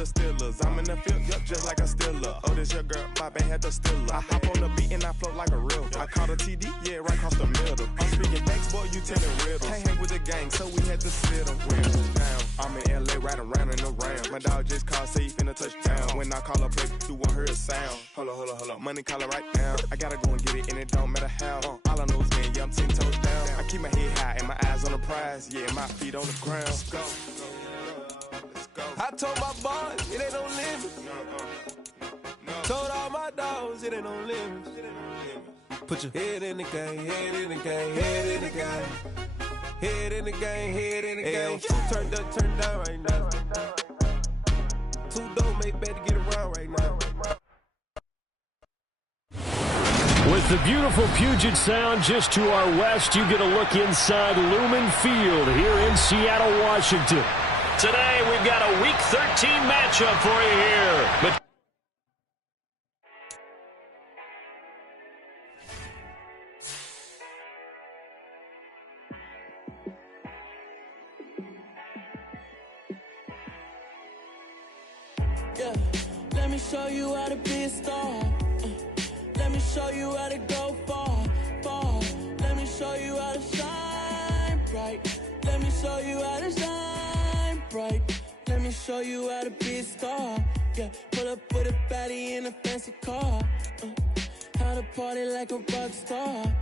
the Steelers. I'm in the field, yup, just like a Steeler. Oh, this your girl, my band had the Steeler. I hop on the beat and I float like a real. I caught a TD, yeah, right across the middle. I'm speaking thanks, boy, you telling riddles. Can't hang with the gang, so we had to sit them down. I'm in LA, riding around in the Rams. My dog just called, say he finna touchdown. When I call a play, you won't hear a sound. Hold up, money call it right now. I gotta go and get it, and it don't matter how. All I know is man, yeah, I'm 10 toes down. I keep my head high and my eyes on the prize. Yeah, my feet on the ground. Let's go. I told my boys, it ain't no limit. Told all my dogs, it ain't no limit. Put your head in the game, head in the game, head in the game. Head in the game, head in the game. Turned up, turned down right now. Two dope make better get around right now. With the beautiful Puget Sound just to our west, you get a look inside Lumen Field here in Seattle, Washington. Today, we've got a Week 13 matchup for you here. Yeah, let me show you how to be a star. Let me show you how to go far, far. Let me show you how to shine bright. Let me show you how to shine bright. Let me show you how to be a star. Yeah, pull up with a baddie in a fancy car. How to party like a rock star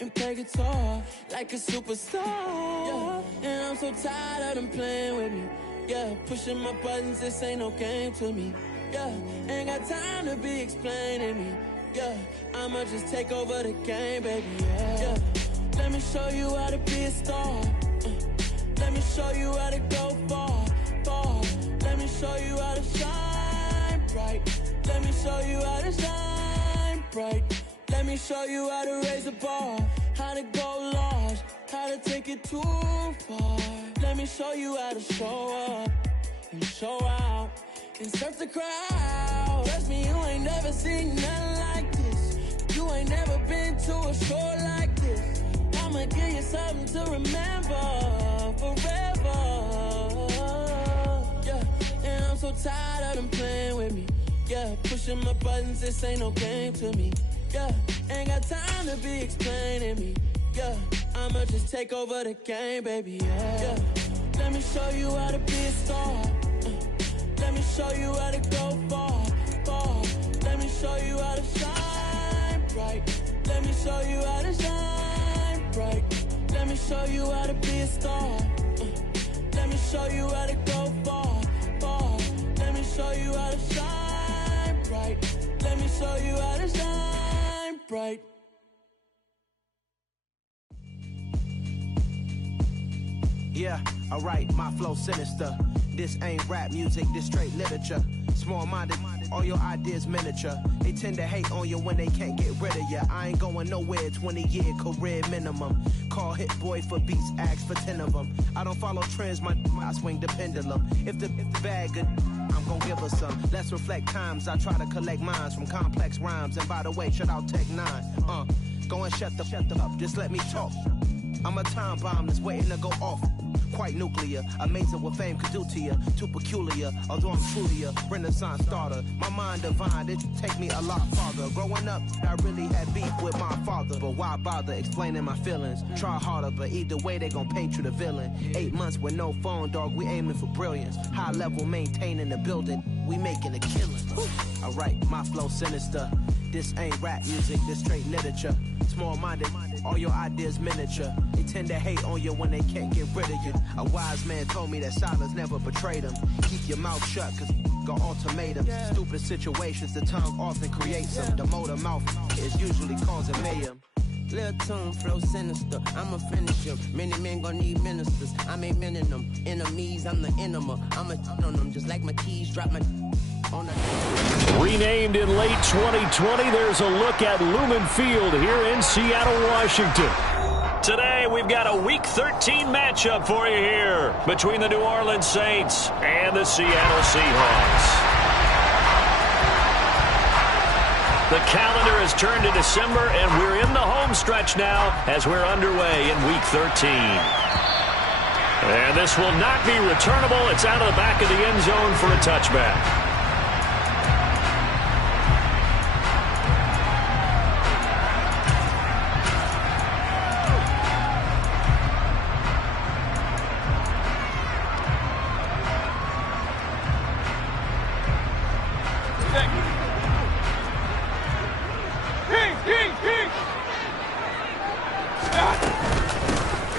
and play guitar like a superstar. Yeah, and I'm so tired of them playing with me. Yeah, pushing my buttons, this ain't no game to me. Yeah, ain't got time to be explaining me. Yeah, I'ma just take over the game, baby. Yeah, let me show you how to be a star. Let me show you how to go far, far. Let me show you how to shine bright. Let me show you how to shine bright. Let me show you how to raise the bar, how to go large, how to take it too far. Let me show you how to show up and show out and surf the crowd. Trust me, you ain't never seen nothing like this. You ain't never been to a show like this. I'ma give you something to remember forever. Yeah, and I'm so tired of them playing with me. Yeah, pushing my buttons, this ain't no game to me. Yeah, ain't got time to be explaining me. Yeah, I'ma just take over the game, baby. Yeah, let me show you how to be a star. Let me show you how to go far, far. Let me show you how to shine bright. Let me show you how to shine bright. Let me show you how to be a star. Let me show you how to go far, far. Let me show you how to shine bright. Let me show you how to shine bright. Yeah, alright, my flow sinister. This ain't rap music, this straight literature. Small-minded, all your ideas miniature. They tend to hate on you when they can't get rid of you. I ain't going nowhere, 20-year career minimum. Call Hit Boy for beats, ask for 10 of them. I don't follow trends, I swing the pendulum. If the bag good, I'm gon' give her some. Let's reflect times, I try to collect minds from complex rhymes. And by the way, shout out Tech 9. Go and shut the up, just let me talk. I'm a time bomb that's waiting to go off. Quite nuclear, amazing what fame could do to you. Too peculiar, although I'm truly a Renaissance starter. My mind divine, it take me a lot farther. Growing up, I really had beef with my father. But why bother explaining my feelings? Try harder, but either way they gon' paint you the villain. 8 months with no phone, dog, we aiming for brilliance. High level maintaining the building, we making a killing. Alright, my flow sinister. This ain't rap music, this straight literature. Small-minded, all your ideas miniature. They tend to hate on you when they can't get rid of you. A wise man told me that silence never betrayed him. Keep your mouth shut, cause got ultimatums. Stupid situations, the tongue often creates them. The motor mouth is usually causing mayhem. Lil' tune, flow sinister, I'ma finish him. Many men gon' need ministers, I'm a men in them. Enemies, I'm the enema. I'ma on them, just like my keys, drop my on the... Renamed in late 2020, there's a look at Lumen Field here in Seattle, Washington. Today, we've got a Week 13 matchup for you here between the New Orleans Saints and the Seattle Seahawks. The calendar has turned to December, and we're in the home stretch now as we're underway in Week 13. And this will not be returnable. It's out of the back of the end zone for a touchback.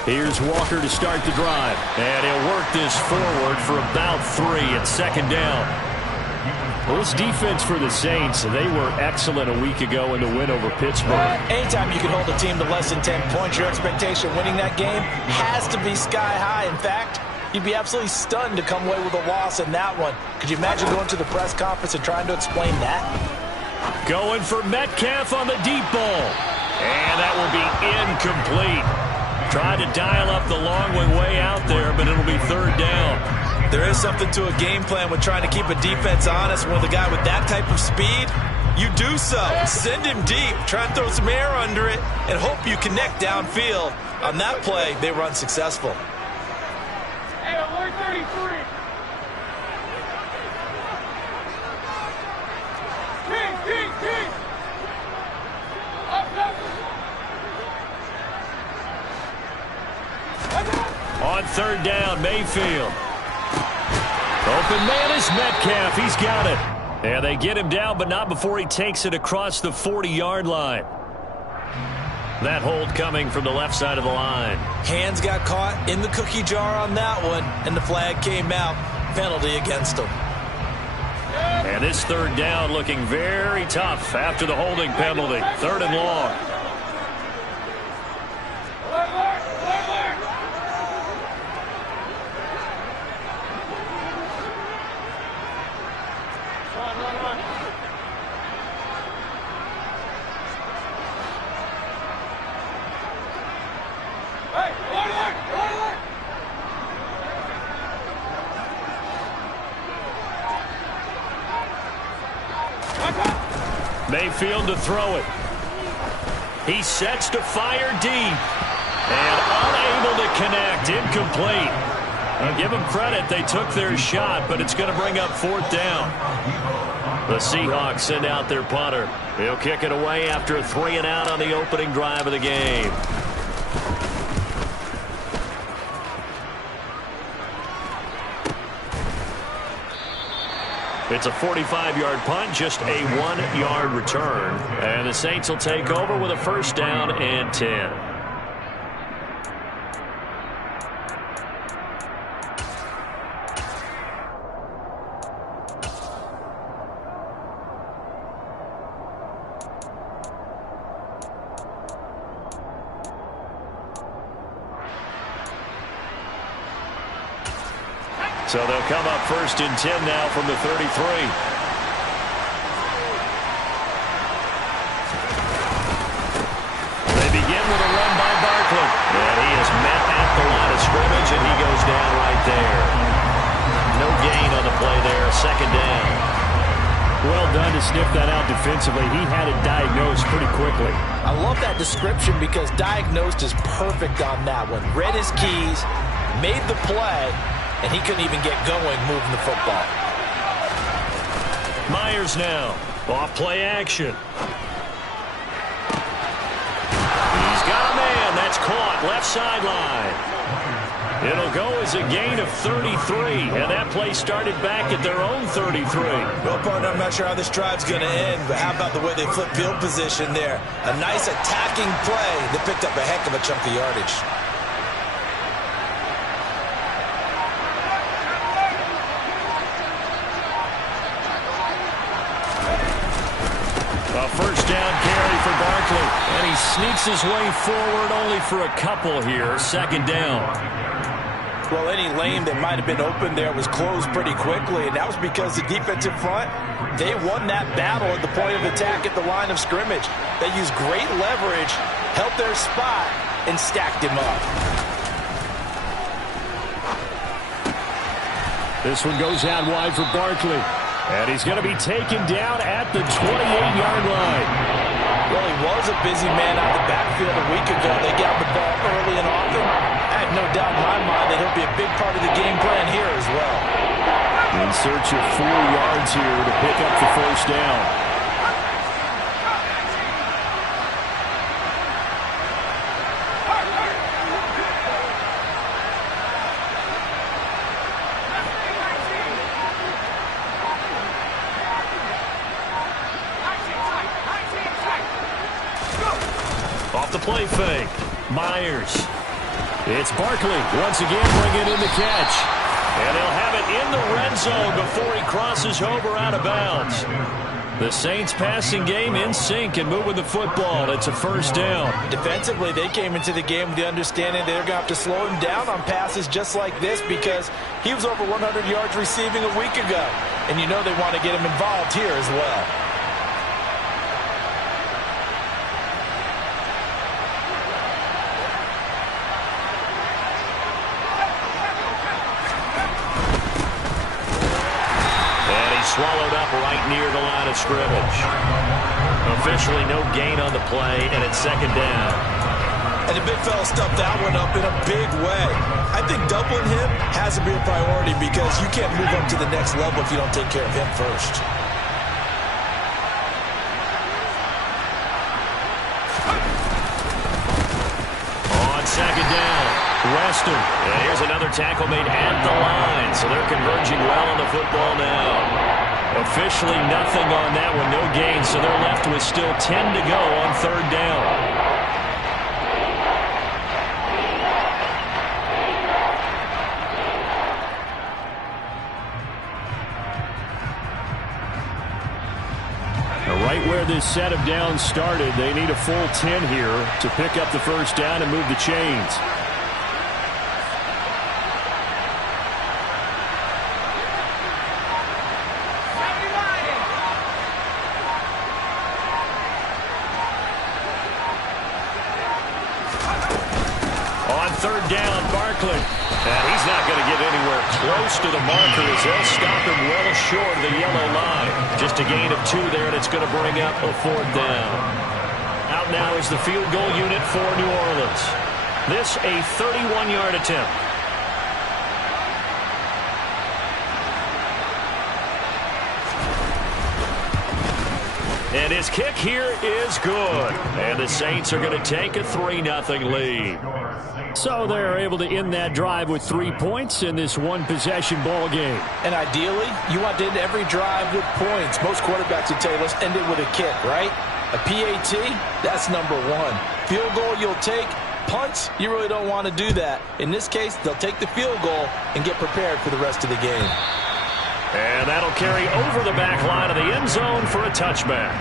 Here's Walker to start the drive. And he'll work this forward for about 3 at second down. Well, this defense for the Saints, they were excellent a week ago in the win over Pittsburgh. Anytime you can hold a team to less than 10 points, your expectation of winning that game has to be sky high. In fact, you'd be absolutely stunned to come away with a loss in that one. Could you imagine going to the press conference and trying to explain that? Going for Metcalf on the deep ball. And that will be incomplete. Tried to dial up the long way out there, but it'll be third down. There is something to a game plan with trying to keep a defense honest. When the guy with that type of speed, you do so. Send him deep. Try and throw some air under it and hope you connect downfield. On that play, they were unsuccessful. Hey, alert 33. King. Up. On third down, Mayfield. Open man is Metcalf. He's got it. And they get him down, but not before he takes it across the 40-yard line. That hold coming from the left side of the line. Hands got caught in the cookie jar on that one, and the flag came out. Penalty against him. And this third down looking very tough after the holding penalty. Third and long. Mayfield to throw it. He sets to fire deep. And unable to connect. Incomplete. I'll give them credit. They took their shot, but it's going to bring up fourth down. The Seahawks send out their punter. He'll kick it away after a 3-and-out on the opening drive of the game. It's a 45-yard punt, just a 1-yard return. And the Saints will take over with a first down and 10. So they'll come up first and 10 now from the 33. They begin with a run by Barkley. And he is met at the line of scrimmage, and he goes down right there. No gain on the play there, second down. Well done to sniff that out defensively. He had it diagnosed pretty quickly. I love that description because diagnosed is perfect on that one. Read his keys, made the play, and he couldn't even get going moving the football. Myers now. Off play action. He's got a man. That's caught. Left sideline. It'll go as a gain of 33. And that play started back at their own 33. Well, partner, I'm not sure how this drive's going to end, but how about the way they flip field position there? A nice attacking play that picked up a heck of a chunk of yardage. First down carry for Barkley. And he sneaks his way forward only for a couple here. Second down. Well, any lane that might have been open there was closed pretty quickly, and that was because the defensive front, they won that battle at the point of attack at the line of scrimmage. They used great leverage, held their spot, and stacked him up. This one goes out wide for Barkley. And he's going to be taken down at the 28-yard line. Well, he was a busy man out of the backfield a week ago. They got the ball early and often. That have no doubt in my mind that he'll be a big part of the game plan here as well. In search of 4 yards here to pick up the first down. Off the play fake. Myers. It's Barkley once again bringing in the catch. And they'll have it in the red zone before he crosses over out of bounds. The Saints passing game in sync and moving the football. It's a first down. Defensively, they came into the game with the understanding they're going to have to slow him down on passes just like this because he was over 100 yards receiving a week ago. And you know they want to get him involved here as well. Swallowed up right near the line of scrimmage. Officially no gain on the play, and it's second down. And the big fella stuffed that one up in a big way. I think doubling him has to be a priority because you can't move up to the next level if you don't take care of him first. On second down, Weston. And here's another tackle made at the line, so they're converging well on the football now. Officially nothing on that one, no gain, so they're left with still 10 to go on third down. Now right where this set of downs started, they need a full 10 here to pick up the first down and move the chains. Third down, Barkley. And he's not going to get anywhere close to the marker as they'll stop him well short of the yellow line. Just a gain of 2 there, and it's going to bring up a fourth down. Out now is the field goal unit for New Orleans. This a 31-yard attempt. And his kick here is good. And the Saints are going to take a 3-0 lead. So they're able to end that drive with 3 points in this one-possession ball game. And ideally, you want to end every drive with points. Most quarterbacks would tell you, let's end it with a kick, right? A PAT, that's number 1. Field goal you'll take. Punts, you really don't want to do that. In this case, they'll take the field goal and get prepared for the rest of the game. And that'll carry over the back line of the end zone for a touchback.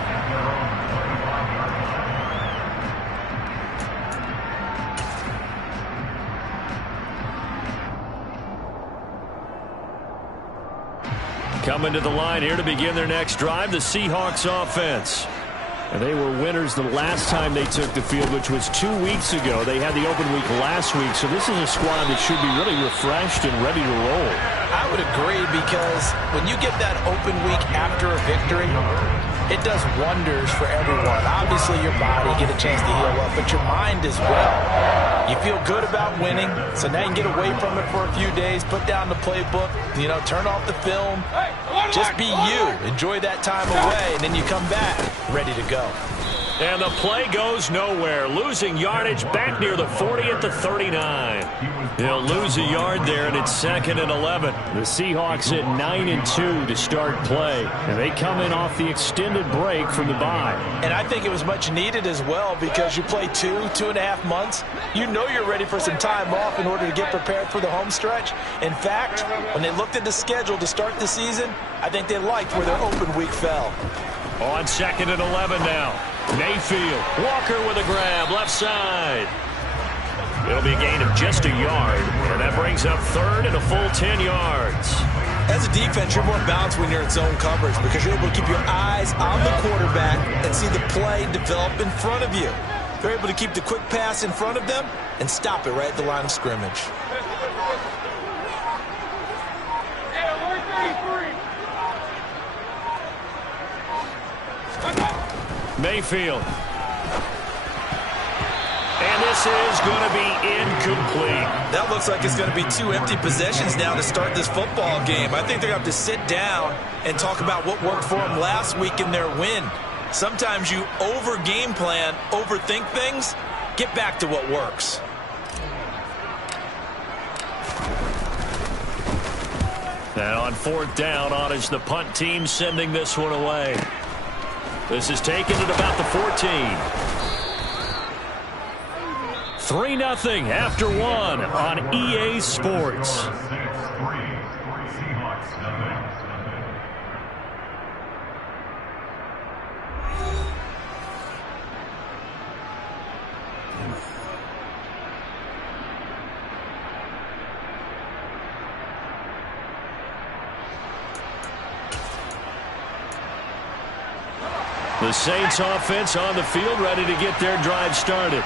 Coming to the line here to begin their next drive, the Seahawks offense. And they were winners the last time they took the field, which was 2 weeks ago. They had the open week last week, so this is a squad that should be really refreshed and ready to roll. I would agree because when you get that open week after a victory, it does wonders for everyone. Obviously, your body get a chance to heal up, but your mind as well. You feel good about winning, so now you can get away from it for a few days, put down the playbook, turn off the film. Just be you. Enjoy that time away, and then you come back ready to go. And the play goes nowhere. Losing yardage back near the 40 at the 39. They'll lose a yard there, and it's 2nd and 11. The Seahawks at 9-2 to start play. And they come in off the extended break from the bye. And I think it was much needed as well because you play 2.5 months. You know you're ready for some time off in order to get prepared for the home stretch. In fact, when they looked at the schedule to start the season, I think they liked where their open week fell. On 2nd and 11 now. Mayfield, Walker with a grab, left side. It'll be a gain of just a yard, and that brings up 3rd and a full 10 yards. As a defense, you're more balanced when you're in zone coverage because you're able to keep your eyes on the quarterback and see the play develop in front of you. They're able to keep the quick pass in front of them and stop it right at the line of scrimmage. Mayfield. And this is going to be incomplete. That looks like it's going to be 2 empty possessions now to start this football game. I think they're going to have to sit down and talk about what worked for them last week in their win. Sometimes you over-game plan, overthink things. Get back to what works. And on 4th down, on is the punt team sending this one away. This is taken at about the 14. 3-0 after 1 on EA Sports. The Saints offense on the field, ready to get their drive started.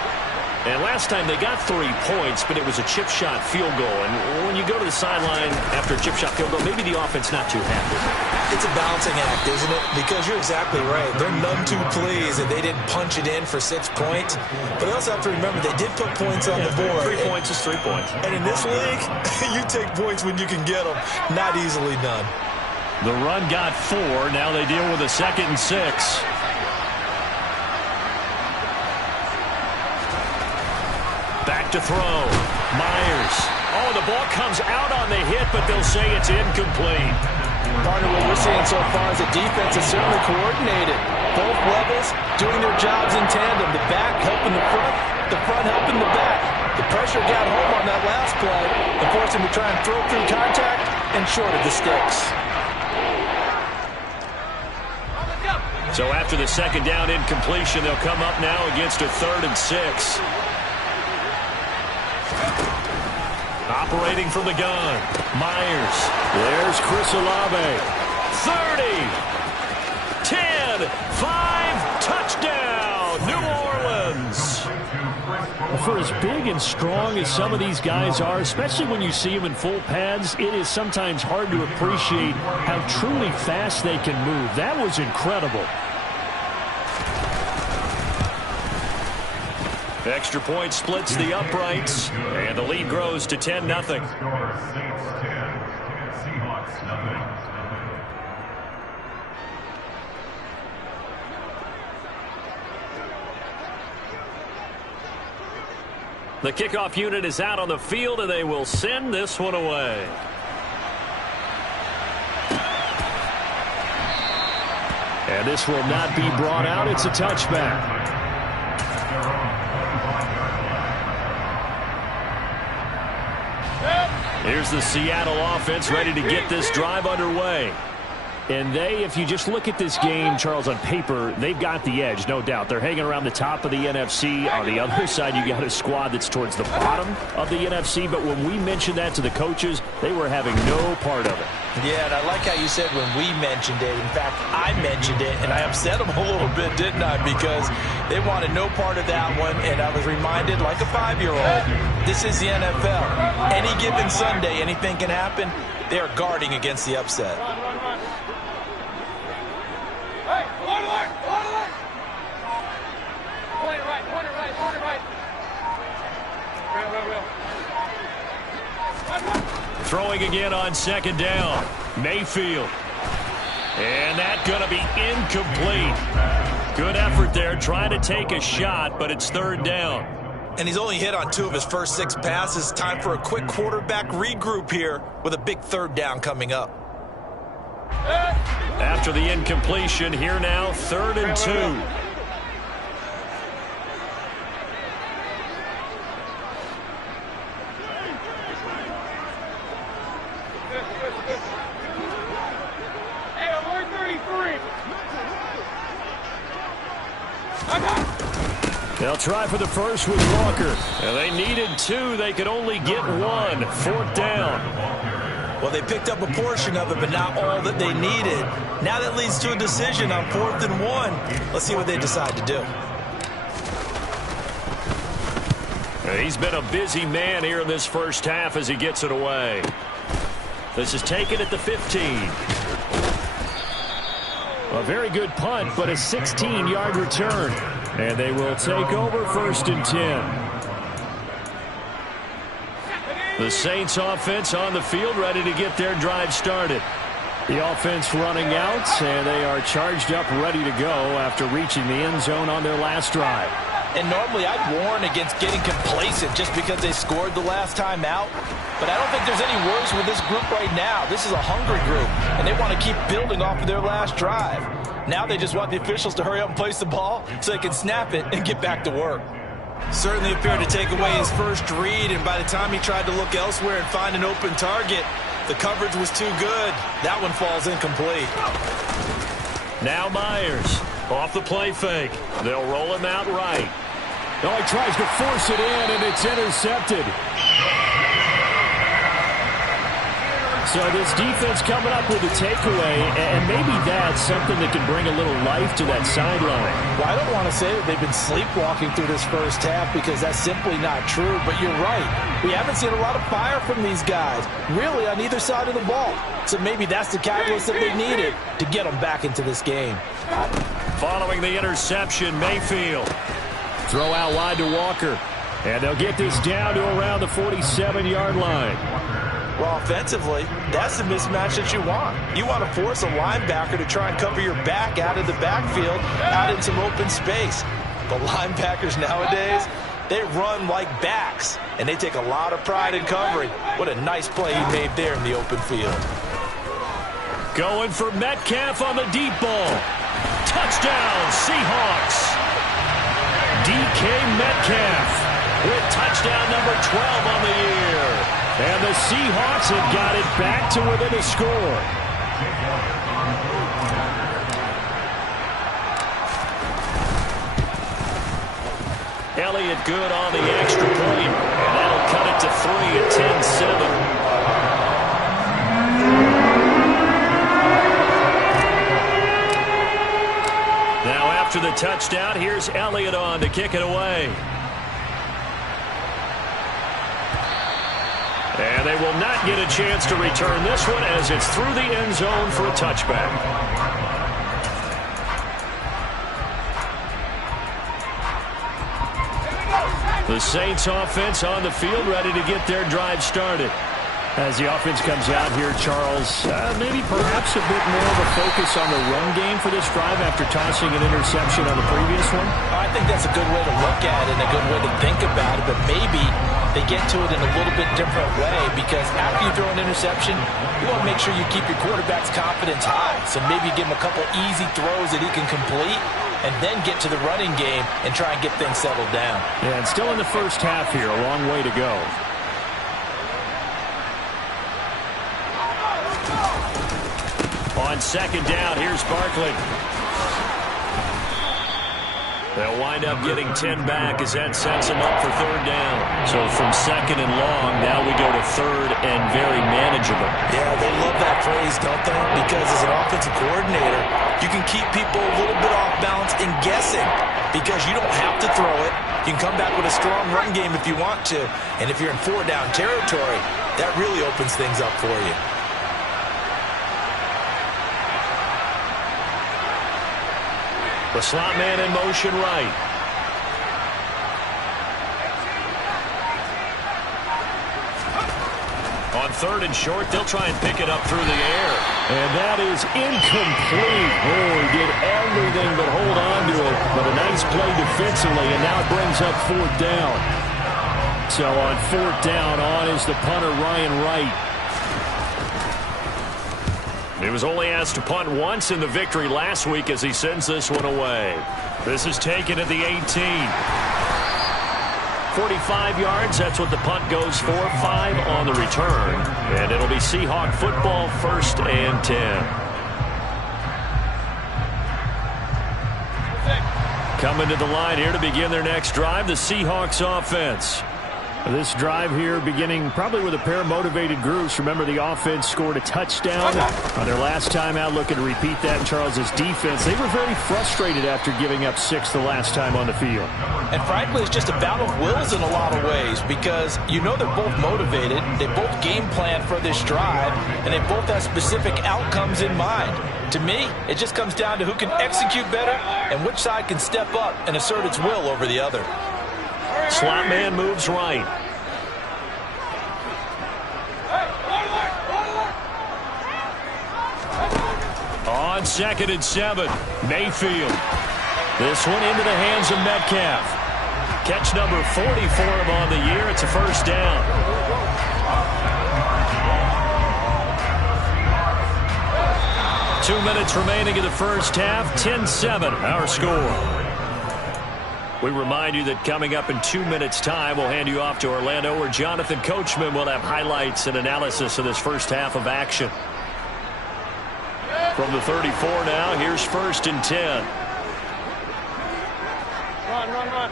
And last time they got 3 points, but it was a chip shot field goal. And when you go to the sideline after a chip shot field goal, maybe the offense not too happy. It's a balancing act, isn't it? Because you're exactly right. They're none too pleased that they didn't punch it in for 6 points. But they also have to remember they did put points on the board. 3 points is 3 points. And in this league, you take points when you can get them. Not easily done. The run got 4. Now they deal with a 2nd and 6. Back to throw. Myers. Oh, the ball comes out on the hit, but they'll say it's incomplete. Partner, what we're seeing so far is the defense is certainly coordinated. Both levels doing their jobs in tandem. The back helping the front helping the back. The pressure got home on that last play and forced him to try and throw through contact and short of the sticks. So after the 2nd down incompletion, they'll come up now against a 3rd and 6. Operating from the gun. Myers. There's Chris Olave. 30. 10. 5. Touchdown. New Orleans. For as big and strong as some of these guys are, especially when you see them in full pads, it is sometimes hard to appreciate how truly fast they can move. That was incredible. Extra point splits the uprights, and the lead grows to 10-0. The kickoff unit is out on the field, and they will send this one away. And this will not be brought out. It's a touchback. Here's the Seattle offense ready to get this drive underway. And they, if you just look at this game, Charles, on paper, they've got the edge, no doubt. They're hanging around the top of the NFC. On the other side, you got a squad that's towards the bottom of the NFC. But when we mentioned that to the coaches, they were having no part of it. Yeah, and I like how you said when we mentioned it. In fact, I mentioned it, and I upset them a little bit, didn't I? Because they wanted no part of that one, and I was reminded, like a 5-year-old, this is the NFL. Any given Sunday, anything can happen. They are guarding against the upset. Throwing again on 2nd down. Mayfield. And that's going to be incomplete. Good effort there, trying to take a shot, but it's 3rd down. And he's only hit on 2 of his first 6 passes. Time for a quick quarterback regroup here with a big 3rd down coming up. After the incompletion, here now, 3rd and 2. They'll try for the first with Walker. And they needed 2. They could only get 1. 4th down. Well, they picked up a portion of it, but not all that they needed. Now that leads to a decision on 4th and 1. Let's see what they decide to do. He's been a busy man here in this first half as he gets it away. This is taken at the 15. A very good punt, but a 16-yard return. And they will take over 1st and 10. The Saints offense on the field, ready to get their drive started. The offense running out, and they are charged up, ready to go after reaching the end zone on their last drive. And normally I'd warn against getting complacent just because they scored the last time out. But I don't think there's any worries with this group right now. This is a hungry group, and they want to keep building off of their last drive. Now they just want the officials to hurry up and place the ball so they can snap it and get back to work. Certainly appeared to take away his first read, and by the time he tried to look elsewhere and find an open target, the coverage was too good. That one falls incomplete. Now Myers off the play fake. They'll roll him out right. Oh, he tries to force it in, and it's intercepted. So this defense coming up with a takeaway, and maybe that's something that can bring a little life to that sideline. Well, I don't want to say that they've been sleepwalking through this first half because that's simply not true, but you're right. We haven't seen a lot of fire from these guys, really, on either side of the ball. So maybe that's the catalyst that they needed to get them back into this game. Following the interception, Mayfield. Throw out wide to Walker. And they'll get this down to around the 47-yard line. Well, offensively, that's the mismatch that you want. You want to force a linebacker to try and cover your back out of the backfield, out in some open space. But linebackers nowadays, they run like backs, and they take a lot of pride in covering. What a nice play he made there in the open field. Going for Metcalf on the deep ball. Touchdown, Seahawks. DK Metcalf with touchdown number 12 on the year. And the Seahawks have got it back to within a score. Elliott good on the extra point. And that'll cut it to 3 at 10-7. Now after the touchdown, here's Elliott on to kick it away. And they will not get a chance to return this one as it's through the end zone for a touchback. The Saints offense on the field ready to get their drive started. As the offense comes out here, Charles, maybe perhaps a bit more of a focus on the run game for this drive after tossing an interception on the previous one? I think that's a good way to look at it and a good way to think about it, but maybe they get to it in a little bit different way because after you throw an interception, you want to make sure you keep your quarterback's confidence high. So maybe you give him a couple easy throws that he can complete and then get to the running game and try and get things settled down. Yeah, and still in the first half here, a long way to go. On second down, here's Barkley. They'll wind up getting 10 back as that sets them up for third down. So from second and long, now we go to third and very manageable. Yeah, they love that phrase, don't they? Because as an offensive coordinator, you can keep people a little bit off balance and guessing because you don't have to throw it. You can come back with a strong run game if you want to. And if you're in 4-down territory, that really opens things up for you. The slot man in motion right. On third and short, they'll try and pick it up through the air. And that is incomplete. Oh, he did everything but hold on to it. But a nice play defensively, and now it brings up fourth down. So on fourth down, on is the punter, Ryan Wright. He was only asked to punt once in the victory last week as he sends this one away. This is taken at the 18. 45 yards, that's what the punt goes for. 5 on the return. And it'll be Seahawk football, 1st and 10. Coming to the line here to begin their next drive, the Seahawks offense. This drive here beginning probably with a pair of motivated groups. Remember, the offense scored a touchdown on their last time out. Looking to repeat that in Charles's defense. They were very frustrated after giving up 6 the last time on the field. And frankly, it's just a battle of wills in a lot of ways because you know they're both motivated. They both game plan for this drive, and they both have specific outcomes in mind. To me, it just comes down to who can execute better and which side can step up and assert its will over the other. Slot man moves right. on 2nd and 7. Mayfield. This one into the hands of Metcalf. Catch number 40 for him on the year. It's a first down. Two minutes remaining in the first half. 10-7 our score. We remind you that coming up in 2 minutes' time, we'll hand you off to Orlando, where Jonathan Coachman will have highlights and analysis of this first half of action. From the 34 now, here's 1st and 10. Run.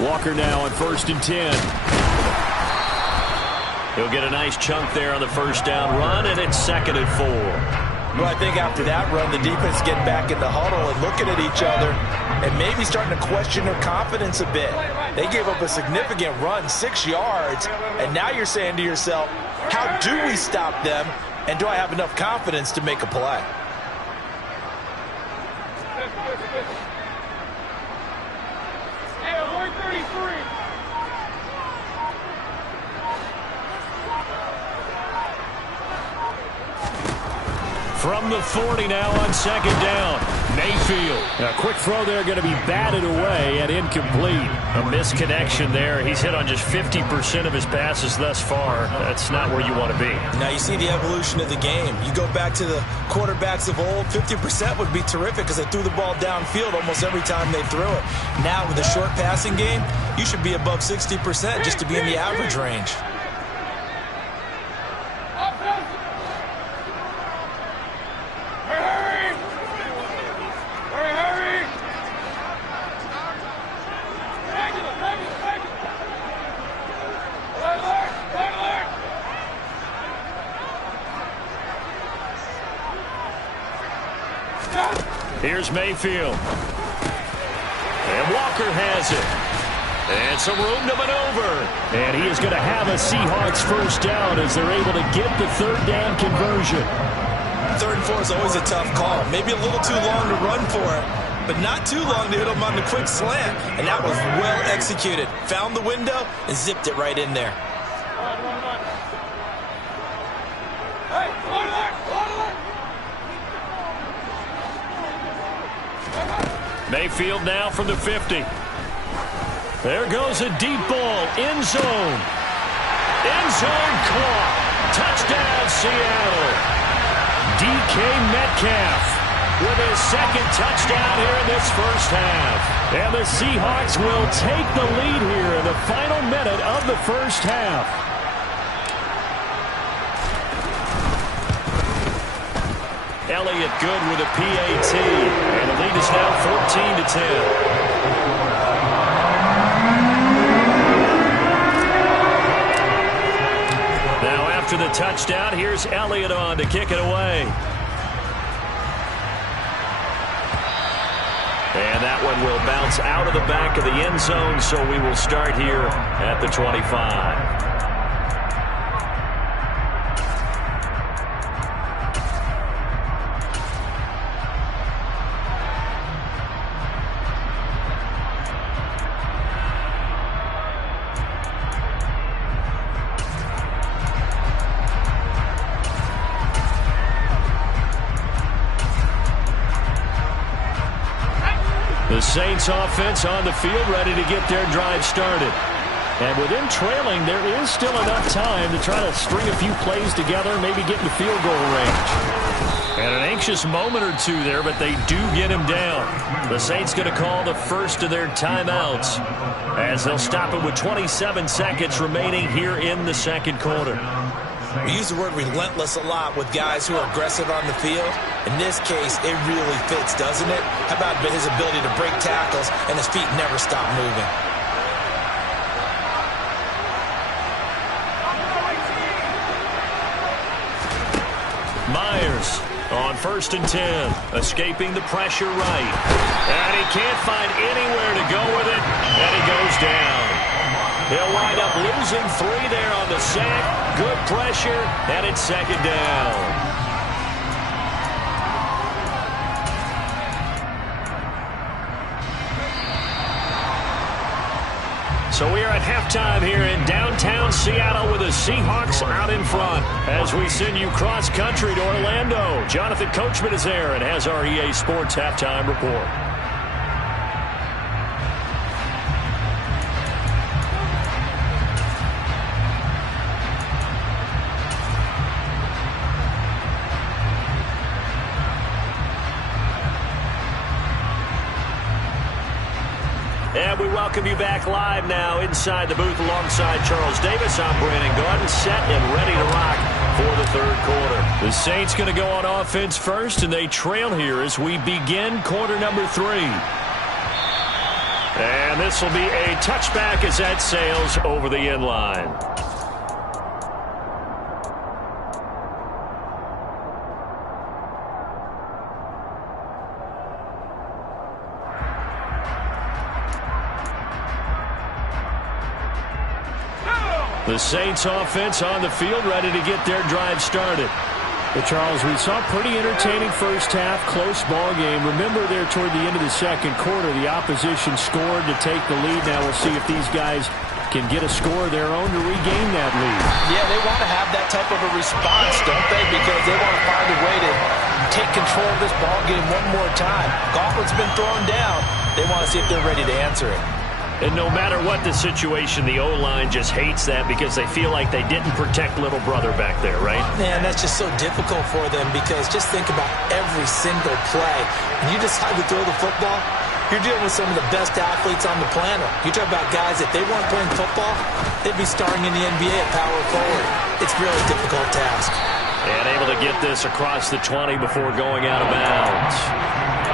Walker now on 1st and 10. He'll get a nice chunk there on the first down run, and it's 2nd and 4. Well, I think after that run, the defense getting back in the huddle and looking at each other and maybe starting to question their confidence a bit. They gave up a significant run, 6 yards, and now you're saying to yourself, how do we stop them, and do I have enough confidence to make a play? Hey, alert 33. From the 40 now on 2nd down. Mayfield. A quick throw there going to be batted away and incomplete. A misconnection there. He's hit on just 50% of his passes thus far. That's not where you want to be. Now you see the evolution of the game. You go back to the quarterbacks of old, 50% would be terrific because they threw the ball downfield almost every time they threw it. Now with a short passing game, you should be above 60% just to be in the average range. Here's Mayfield. And Walker has it. And some room to maneuver. And he is going to have a Seahawks first down as they're able to get the 3rd down conversion. 3rd and 4 is always a tough call. Maybe a little too long to run for it, but not too long to hit him on the quick slant. And that was well executed. Found the window and zipped it right in there. Mayfield now from the 50. There goes a deep ball. End zone. End zone caught. Touchdown, Seattle. DK Metcalf with his 2nd touchdown here in this first half. And the Seahawks will take the lead here in the final minute of the first half. Elliott good with a PAT. And the lead is now 14-10. Now after the touchdown, here's Elliott on to kick it away. And that one will bounce out of the back of the end zone, so we will start here at the 25. The Saints offense on the field ready to get their drive started. And with them trailing, there is still enough time to try to string a few plays together, maybe get in the field goal range. And an anxious moment or two there, but they do get him down. The Saints going to call the first of their timeouts as they'll stop it with 27 seconds remaining here in the 2nd quarter. We use the word relentless a lot with guys who are aggressive on the field. In this case, it really fits, doesn't it? How about his ability to break tackles and his feet never stop moving? Myers on 1st and 10, escaping the pressure right. And he can't find anywhere to go with it, and he goes down. He'll wind up losing 3 there on the sack. Good pressure, and it's 2nd down. So we are at halftime here in downtown Seattle with the Seahawks out in front. As we send you cross-country to Orlando, Jonathan Coachman is there and has our EA Sports halftime report. And we welcome you back live now inside the booth alongside Charles Davis. I'm Brandon Gordon, set and ready to rock for the third quarter. The Saints going to go on offense first, and they trail here as we begin quarter number 3. And this will be a touchback as that sails over the end line. The Saints offense on the field, ready to get their drive started. Well, Charles, we saw a pretty entertaining first half, close ball game. Remember there toward the end of the second quarter, the opposition scored to take the lead. Now we'll see if these guys can get a score of their own to regain that lead. Yeah, they want to have that type of a response, don't they? Because they want to find a way to take control of this ball game one more time. Gauntlet's been thrown down. They want to see if they're ready to answer it. And no matter what the situation, the O-line just hates that because they feel like they didn't protect little brother back there, right? Man, that's just so difficult for them because just think about every single play. When you decide to throw the football, you're dealing with some of the best athletes on the planet. You talk about guys, if they weren't playing football, they'd be starring in the NBA at power forward. It's really a difficult task. And able to get this across the 20 before going out of bounds.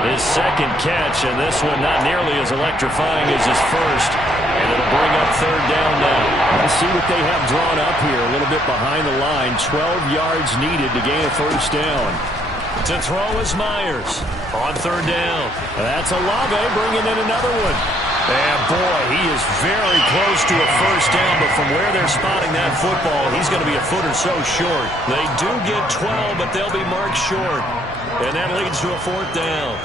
His second catch, and this one not nearly as electrifying as his first. And it'll bring up third down now. Let's see what they have drawn up here. A little bit behind the line. 12 yards needed to gain a first down. To throw is Myers on third down. That's Olave bringing in another one. And boy, he is very close to a first down, but from where they're spotting that football, he's going to be a foot or so short. They do get 12, but they'll be marked short. And that leads to a fourth down.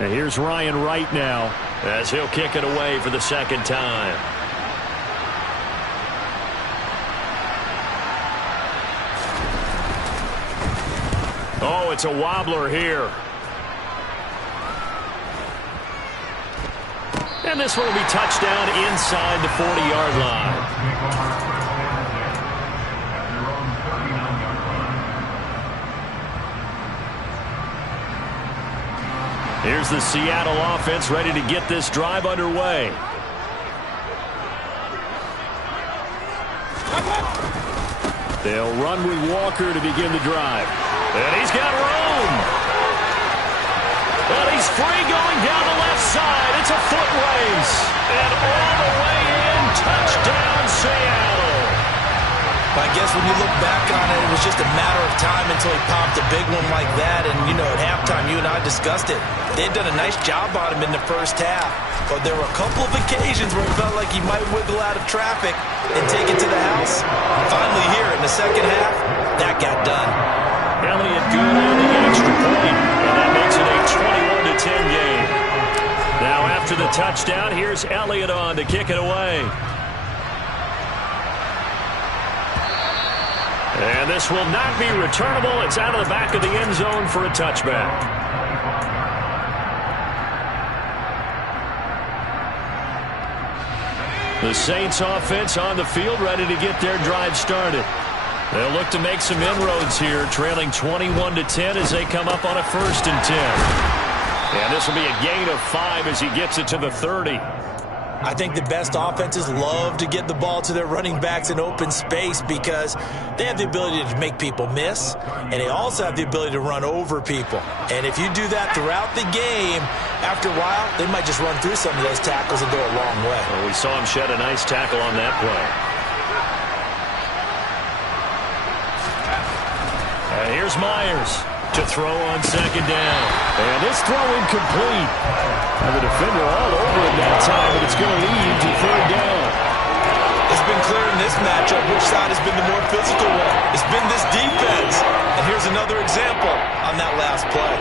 And here's Ryan Wright now, as he'll kick it away for the second time. Oh, it's a wobbler here. And this one will be touchdown inside the 40-yard line. Here's the Seattle offense ready to get this drive underway. They'll run with Walker to begin the drive. And he's got room. But he's free going down the left side. It's a foot race. And all the way in, touchdown Seattle. I guess when you look back on it, it was just a matter of time until he popped a big one like that. And, you know, at halftime, you and I discussed it. They had done a nice job on him in the first half. But there were a couple of occasions where it felt like he might wiggle out of traffic and take it to the house. Finally here in the second half, that got done. Elliott good on the extra point. And that makes it a 21-10 game. Now after the touchdown, here's Elliott on to kick it away. And this will not be returnable. It's out of the back of the end zone for a touchback. The Saints offense on the field ready to get their drive started. They'll look to make some inroads here, trailing 21-10 as they come up on a 1st and 10. And this will be a gain of 5 as he gets it to the 30. I think the best offenses love to get the ball to their running backs in open space because they have the ability to make people miss, and they also have the ability to run over people. And if you do that throughout the game, after a while, they might just run through some of those tackles and go a long way. Well, we saw him shed a nice tackle on that play. Here's Myers to throw on second down. And this throw incomplete. And the defender all over him that time, but it's going to lead to third down. It's been clear in this matchup which side has been the more physical one. It's been this defense. And here's another example on that last play.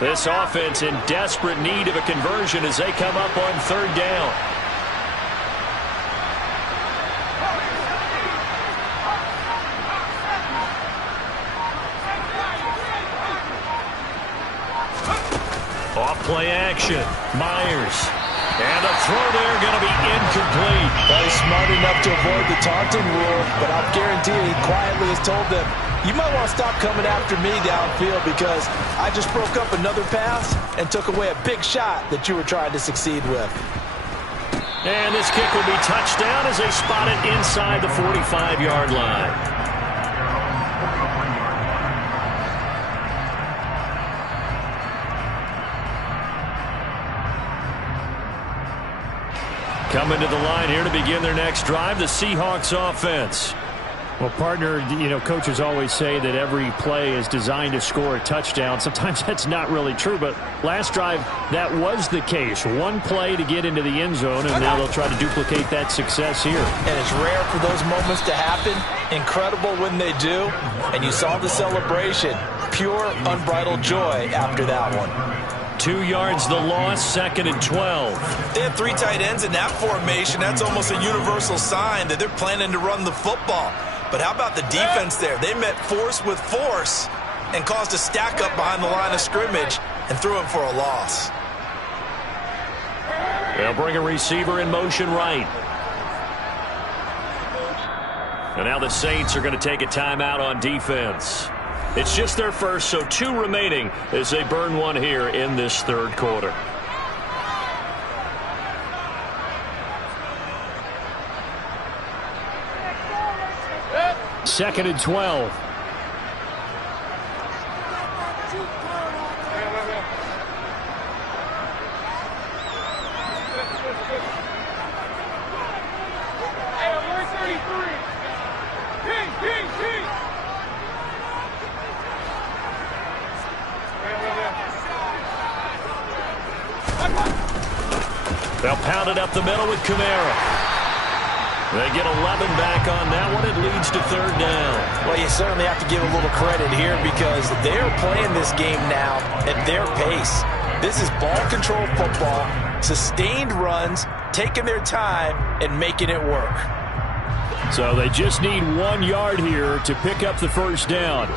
This offense in desperate need of a conversion as they come up on third down. Off play action. Myers. And a throw there going to be incomplete. Well, he's smart enough to avoid the taunting rule, but I'll guarantee you he quietly has told them, you might want to stop coming after me downfield because I just broke up another pass and took away a big shot that you were trying to succeed with. And this kick will be touchdown as they spot it inside the 45-yard line. Coming to the line here to begin their next drive, the Seahawks offense. Well, partner, coaches always say that every play is designed to score a touchdown. Sometimes that's not really true, but last drive, that was the case. One play to get into the end zone, and now they'll try to duplicate that success here. And it's rare for those moments to happen. Incredible when they do. And you saw the celebration. Pure, unbridled joy after that one. 2 yards the loss, 2nd and 12. They have 3 tight ends in that formation. That's almost a universal sign that they're planning to run the football. But how about the defense there? They met force with force and caused a stack up behind the line of scrimmage and threw him for a loss. They'll bring a receiver in motion right. And now the Saints are going to take a timeout on defense. It's just their first, so 2 remaining as they burn one here in this third quarter. Second and 12. They'll pound it up the middle with Kamara. They get 11 back on that one. It leads to third down. Well, you certainly have to give a little credit here because they're playing this game now at their pace. This is ball control football, sustained runs, taking their time and making it work. So they just need 1 yard here to pick up the first down.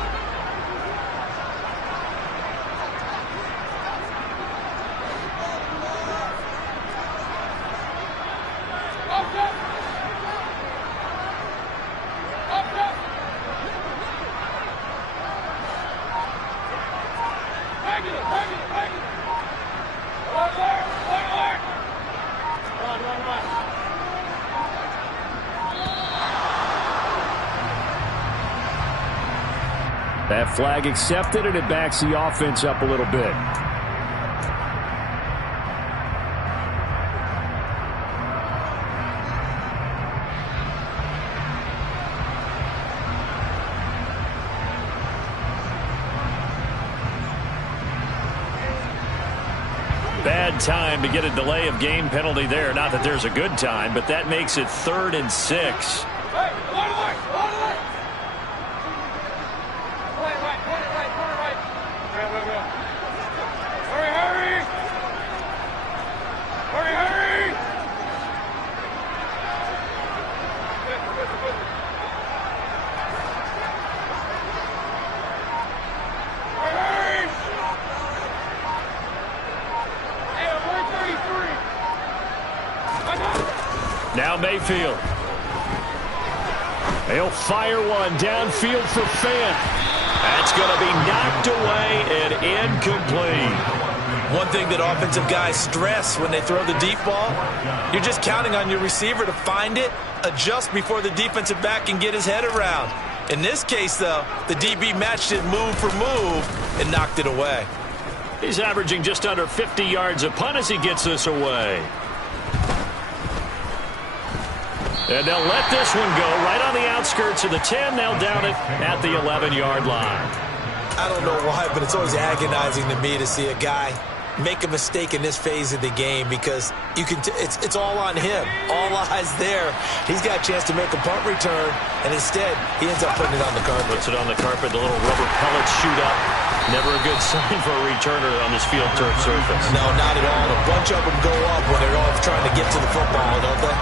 That flag accepted, and it backs the offense up a little bit. Bad time to get a delay of game penalty there. Not that there's a good time, but that makes it 3rd and 6. Now Mayfield. He'll fire one downfield for Fant. That's going to be knocked away and incomplete. One thing that offensive guys stress when they throw the deep ball, you're just counting on your receiver to find it, adjust before the defensive back can get his head around. In this case, though, the DB matched it move for move and knocked it away. He's averaging just under 50 yards a punt as he gets this away. And they'll let this one go right on the outskirts of the 10. They'll down it at the 11-yard line. I don't know why, but it's always agonizing to me to see a guy make a mistake in this phase of the game because you can. It's all on him. All eyes there. He's got a chance to make a punt return, and instead he ends up putting it on the carpet. Puts it on the carpet. The little rubber pellets shoot up. Never a good sign for a returner on this field turf surface. No, not at all. A bunch of them go up when they're all trying to get to the football, don't they?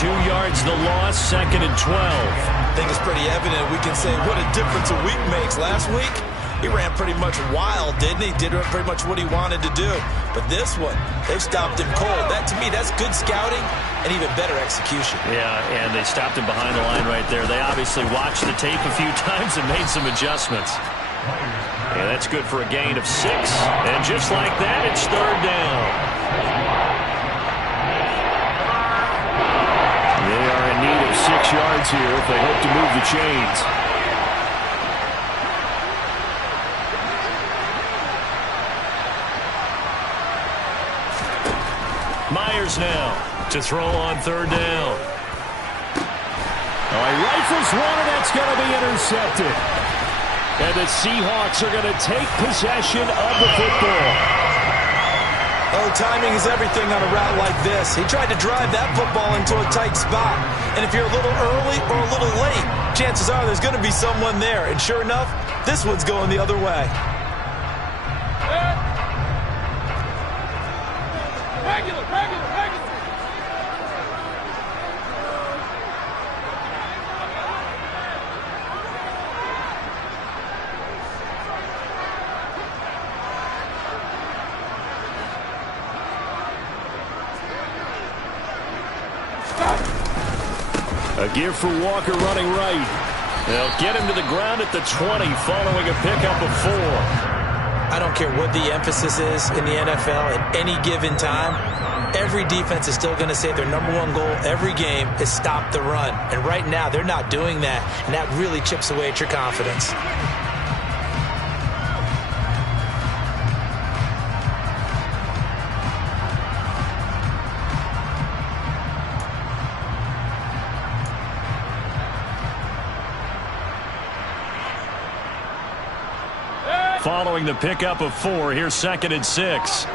2 yards the loss, 2nd and 12. I think it's pretty evident. We can say what a difference a week makes. Last week, he ran pretty much wild, didn't he? Did pretty much what he wanted to do. But this one, they've stopped him cold. That, to me, that's good scouting and even better execution. Yeah, and they stopped him behind the line right there. They obviously watched the tape a few times and made some adjustments. Yeah, that's good for a gain of 6. And just like that, it's 3rd down. They are in need of 6 yards here if they hope to move the chains. Myers now to throw on 3rd down. All right, rifles one, and that's going to be intercepted. And the Seahawks are going to take possession of the football. Oh, timing is everything on a route like this. He tried to drive that football into a tight spot. And if you're a little early or a little late, chances are there's going to be someone there. And sure enough, this one's going the other way. Regular. A give for Walker running right. They'll get him to the ground at the 20 following a pickup of 4. I don't care what the emphasis is in the NFL at any given time. Every defense is still going to say their #1 goal every game is stop the run. And right now, they're not doing that, and that really chips away at your confidence. Following the pickup of 4, here's 2nd and 6.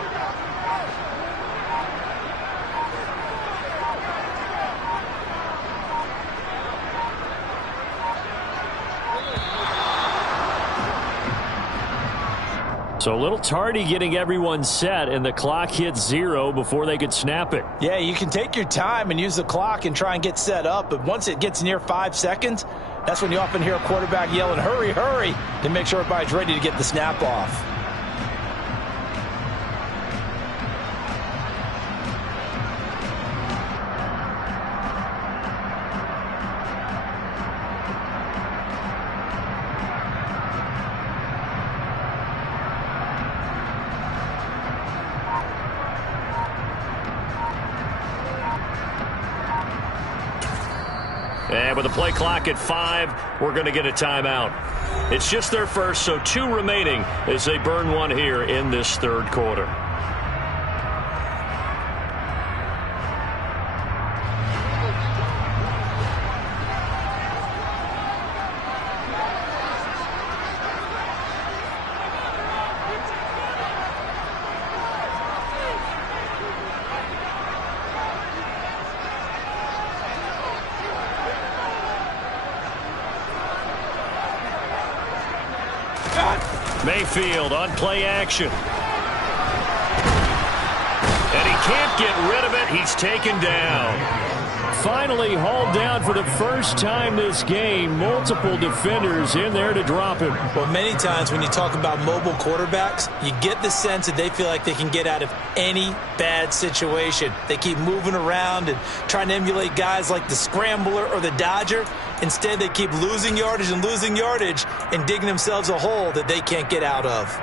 So a little tardy getting everyone set, and the clock hits 0 before they could snap it. Yeah, you can take your time and use the clock and try and get set up, but once it gets near 5 seconds, that's when you often hear a quarterback yelling, hurry, hurry, to make sure everybody's ready to get the snap off. And with the play clock at 5, we're going to get a timeout. It's just their first, so 2 remaining as they burn one here in this 3rd quarter. Mayfield on play action. And he can't get rid of it. He's taken down. Finally hauled down for the first time this game. Multiple defenders in there to drop him. Well, many times when you talk about mobile quarterbacks, you get the sense that they feel like they can get out of any bad situation. They keep moving around and trying to emulate guys like the Scrambler or the Dodger. Instead, they keep losing yardage and digging themselves a hole that they can't get out of.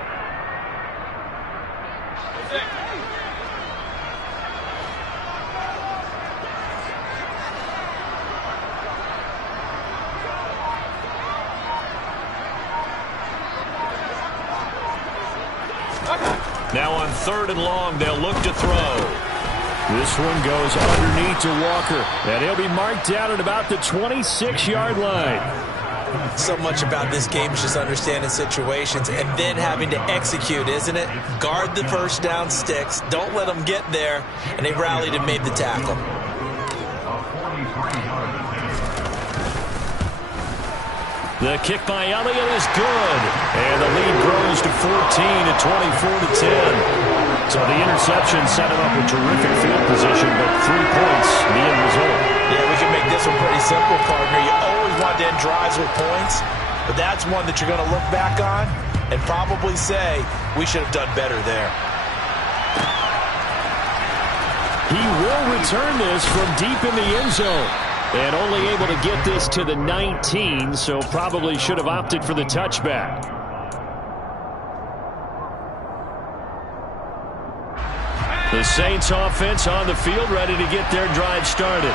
Now on 3rd and long, they'll look to throw. This one goes underneath to Walker, and he'll be marked down at about the 26-yard line. So much about this game is just understanding situations and then having to execute, isn't it? Guard the first down sticks. Don't let them get there. And they rallied and made the tackle. The kick by Elliott is good. And the lead grows to 14 at 24-10. So the interception set him up with terrific field position, but 3 points, the end result. Yeah, we can make this one pretty simple, partner. You always want to end drives with points, but that's one that you're going to look back on and probably say, we should have done better there. He will return this from deep in the end zone. And only able to get this to the 19, so probably should have opted for the touchback. The Saints offense on the field, ready to get their drive started.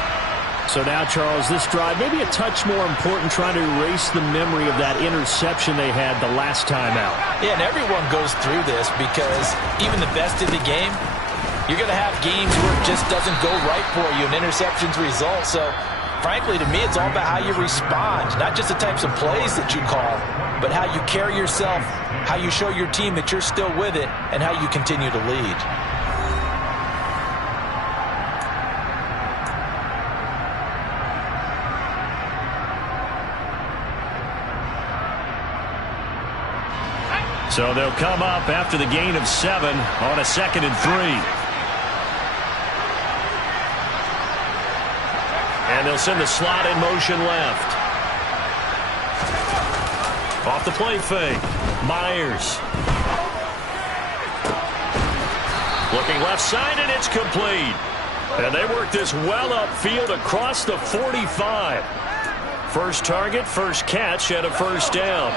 So now, Charles, this drive maybe a touch more important, trying to erase the memory of that interception they had the last time out. Yeah, and everyone goes through this because even the best in the game, you're going to have games where it just doesn't go right for you and interceptions result. So, frankly, to me, it's all about how you respond, not just the types of plays that you call, but how you carry yourself, how you show your team that you're still with it, and how you continue to lead. So they'll come up after the gain of 7 on a 2nd and 3. And they'll send the slot in motion left. Off the play fake. Myers. Looking left side, and it's complete. And they work this well upfield across the 45. First target, first catch, and a first down.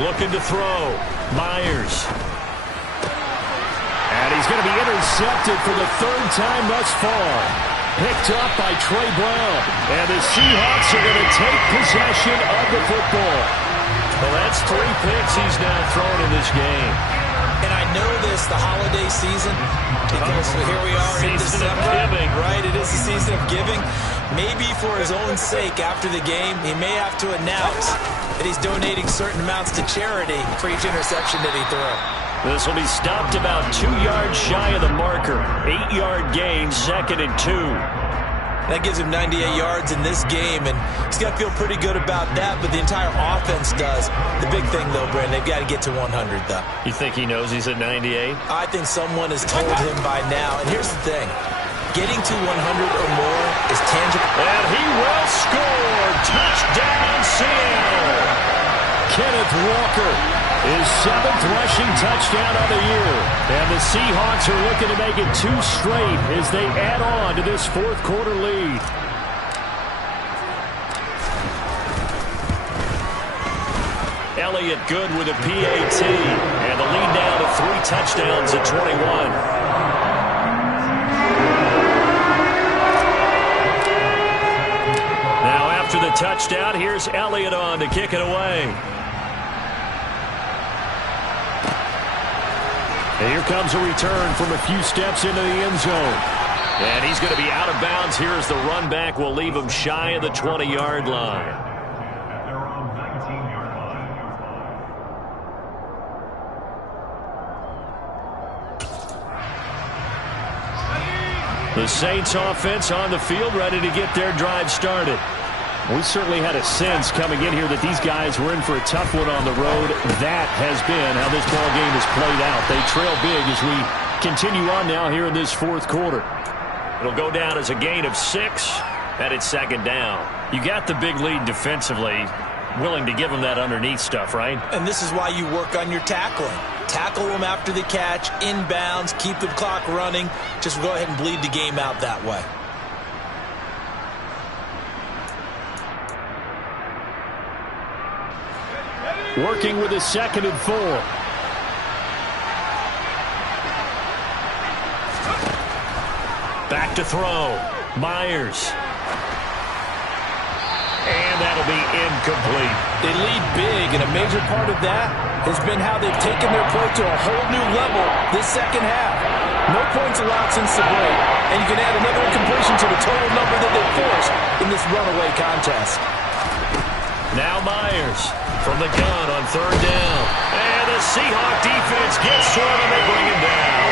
Looking to throw. Myers. And he's going to be intercepted for the 3rd time thus far. Picked up by Trey Brown. And the Seahawks are going to take possession of the football. Well, that's 3 picks he's now thrown in this game. And I know this, the holiday season, because here we are in December. Giving. Right, it is the season of giving. Maybe for his own sake after the game, he may have to announce that he's donating certain amounts to charity for each interception that he threw. This will be stopped about 2 yards shy of the marker. 8-yard gain, 2nd and 2. That gives him 98 yards in this game, and he's got to feel pretty good about that, but the entire offense does. The big thing, though, Brandon, they've got to get to 100, though. You think he knows he's at 98? I think someone has told him by now, and here's the thing. Getting to 100 or more is tangible. And he will score. Touchdown, Seattle. Kenneth Walker, his 7th rushing touchdown of the year. And the Seahawks are looking to make it 2 straight as they add on to this 4th quarter lead. Elliott good with a PAT. And the lead now to 3 touchdowns at 21. After the touchdown, here's Elliott on to kick it away. And here comes a return from a few steps into the end zone. And he's going to be out of bounds here as the run back will leave him shy of the 20-yard line. The Saints offense on the field, ready to get their drive started. We certainly had a sense coming in here that these guys were in for a tough one on the road. That has been how this ball game has played out. They trail big as we continue on now here in this 4th quarter. It'll go down as a gain of 6, and it's 2nd down. You got the big lead defensively, willing to give them that underneath stuff, right? And this is why you work on your tackling. Tackle them after the catch, inbounds, keep the clock running. Just go ahead and bleed the game out that way. Working with a 2nd and 4. Back to throw. Myers. and that'll be incomplete. They lead big, and a major part of that has been how they've taken their play to a whole new level this second half. No points allowed since the break, and you can add another incompletion to the total number that they forced in this runaway contest. Now Myers from the gun on third down. And the Seahawk defense gets to him, and they bring him down.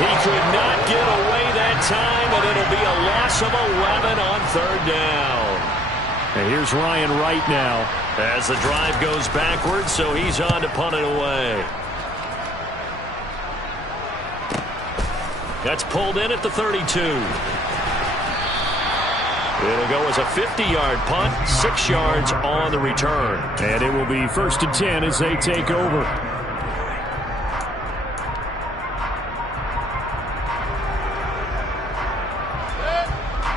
He could not get away that time, and it'll be a loss of 11 on third down. And here's Ryan Wright now as the drive goes backwards, so he's on to punt it away. That's pulled in at the 32. It'll go as a 50-yard punt, 6 yards on the return. And it will be 1st and 10 as they take over.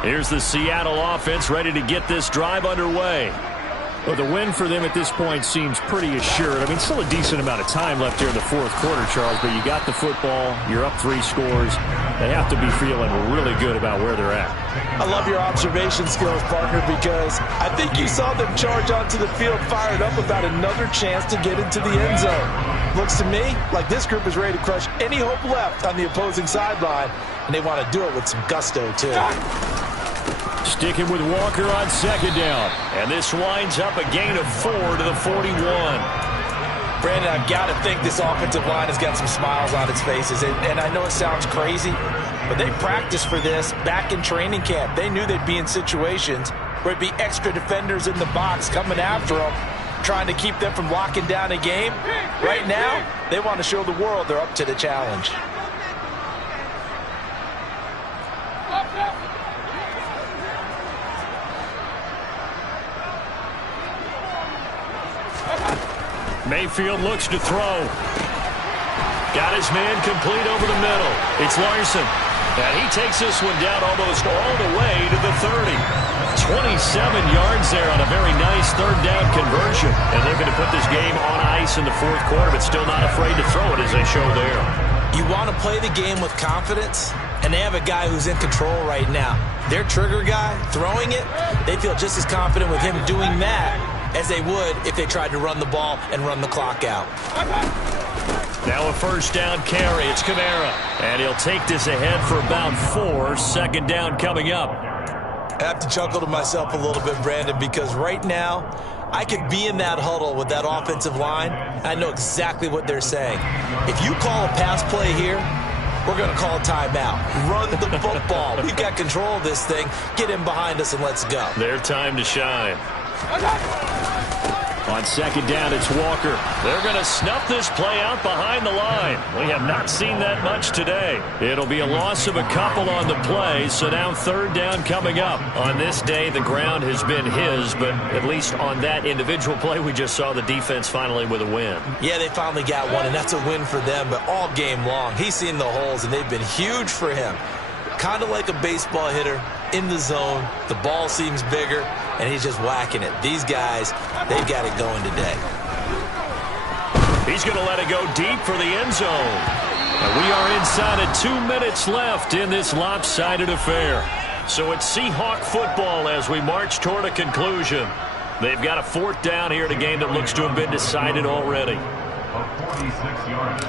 Here's the Seattle offense ready to get this drive underway. Well, the win for them at this point seems pretty assured. I mean, still a decent amount of time left here in the fourth quarter, Charles, but you got the football, you're up 3 scores. They have to be feeling really good about where they're at. I love your observation skills, partner, because I think you saw them charge onto the field fired up about another chance to get into the end zone. Looks to me like this group is ready to crush any hope left on the opposing sideline, and they want to do it with some gusto, too. Sticking with Walker on second down. And this winds up a gain of 4 to the 41. Brandon, I've got to think this offensive line has got some smiles on its faces. And I know it sounds crazy, but they practiced for this back in training camp. They knew they'd be in situations where it'd be extra defenders in the box coming after them, trying to keep them from locking down a game. Right now, they want to show the world they're up to the challenge. Mayfield looks to throw. Got his man complete over the middle. It's Larson. And he takes this one down almost all the way to the 30. 27 yards there on a very nice third down conversion. And looking to put this game on ice in the fourth quarter, but still not afraid to throw it as they show there. You want to play the game with confidence, and they have a guy who's in control right now. Their trigger guy, throwing it, they feel just as confident with him doing that as they would if they tried to run the ball and run the clock out. Now a first down carry. It's Kamara. And he'll take this ahead for about 4. Second down coming up. I have to chuckle to myself a little bit, Brandon, because right now I could be in that huddle with that offensive line. I know exactly what they're saying. If you call a pass play here, we're going to call a timeout. Run the football. We've got control of this thing. Get in behind us and let's go. Their time to shine. On second down, it's Walker. They're going to snuff this play out behind the line. We have not seen that much today. It'll be a loss of a couple on the play, so now third down coming up. On this day, the ground has been his, but at least on that individual play, we just saw the defense finally with a win. Yeah, they finally got one, and that's a win for them, but all game long, he's seen the holes, and they've been huge for him. Kind of like a baseball hitter in the zone. The ball seems bigger, and he's just whacking it. These guys, they've got it going today. He's going to let it go deep for the end zone. And we are inside of 2 minutes left in this lopsided affair. So it's Seahawk football as we march toward a conclusion. They've got a fourth down here in a game that looks to have been decided already. 46 yards.